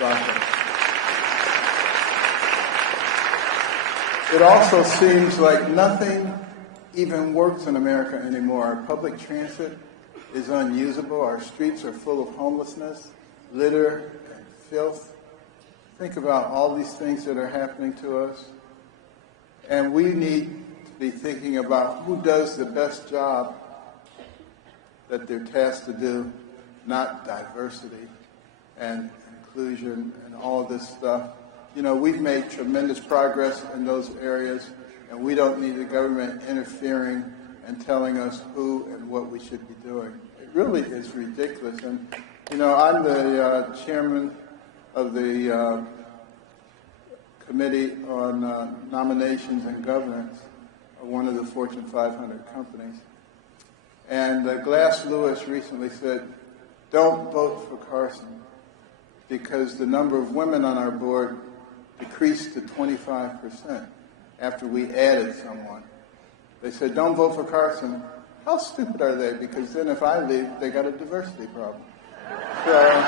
process. It also seems like nothing even works in America anymore. Our public transit is unusable. Our streets are full of homelessness, litter, and filth. Think about all these things that are happening to us. And we need to be thinking about who does the best job that they're tasked to do, not diversity and inclusion and all this stuff. You know, we've made tremendous progress in those areas, and we don't need the government interfering and telling us who and what we should be doing. It really is ridiculous. And, you know, I'm the chairman of the Committee on Nominations and Governance of one of the Fortune 500 companies. And Glass Lewis recently said, don't vote for Carson because the number of women on our board decreased to 25% after we added someone. They said, don't vote for Carson. How stupid are they? Because then if I leave, they got a diversity problem. So,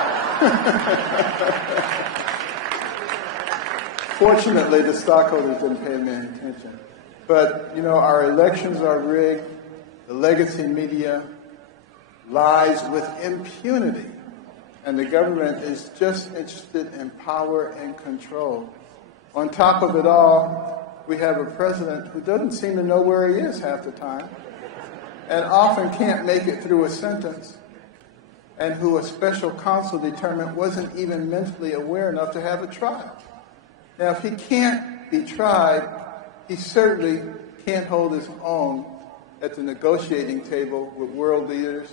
fortunately, the stockholders didn't pay me any attention. But, you know, our elections are rigged. The legacy media lies with impunity. And the government is just interested in power and control. On top of it all, we have a president who doesn't seem to know where he is half the time, and often can't make it through a sentence, and who a special counsel determined wasn't even mentally aware enough to have a trial. Now, if he can't be tried, he certainly can't hold his own at the negotiating table with world leaders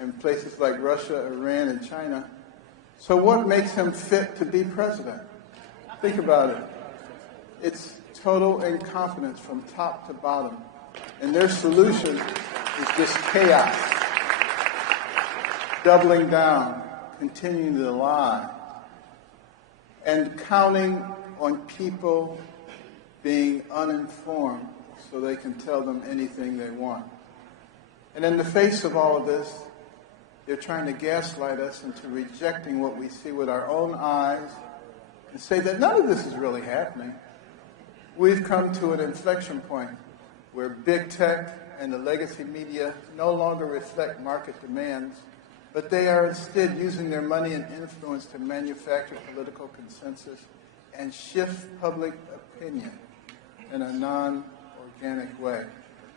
in places like Russia, Iran, and China. So what makes him fit to be president? Think about it. It's total incompetence from top to bottom. And their solution is just chaos. Doubling down, continuing to lie, and counting on people being uninformed so they can tell them anything they want. And in the face of all of this, they're trying to gaslight us into rejecting what we see with our own eyes and say that none of this is really happening. We've come to an inflection point where big tech and the legacy media no longer reflect market demands, but they are instead using their money and influence to manufacture political consensus and shift public opinion in a non-organic way.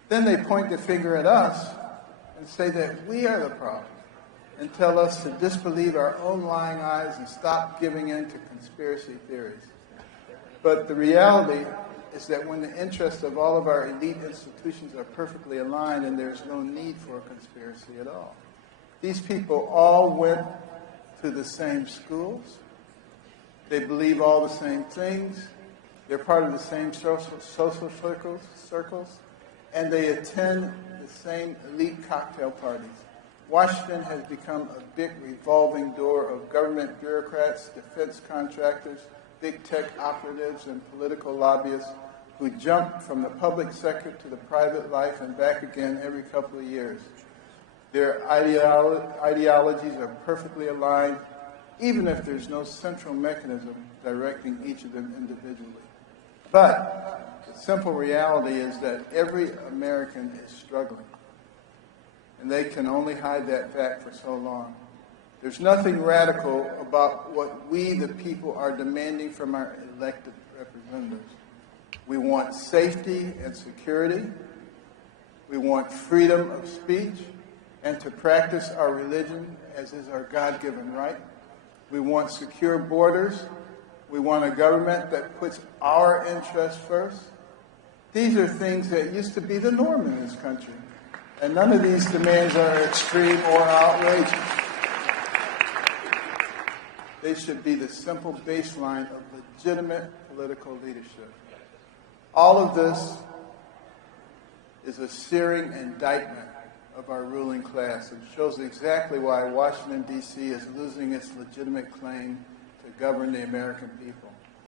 Then they point the finger at us and say that we are the problem and tell us to disbelieve our own lying eyes and stop giving in to conspiracy theories. But the reality is that when the interests of all of our elite institutions are perfectly aligned and there's no need for a conspiracy at all. These people all went to the same schools. They believe all the same things. They're part of the same social circles, and they attend the same elite cocktail parties. Washington has become a big revolving door of government bureaucrats, defense contractors, big tech operatives, and political lobbyists who jump from the public sector to the private life and back again every couple of years. Their ideologies are perfectly aligned, even if there's no central mechanism directing each of them individually. But the simple reality is that every American is struggling, and they can only hide that fact for so long. There's nothing radical about what we, the people, are demanding from our elected representatives. We want safety and security. We want freedom of speech and to practice our religion as is our God-given right. We want secure borders. We want a government that puts our interests first. These are things that used to be the norm in this country. And none of these demands are extreme or outrageous. They should be the simple baseline of legitimate political leadership. All of this is a searing indictment of our ruling class and shows exactly why Washington, D.C. is losing its legitimate claim to govern the American people.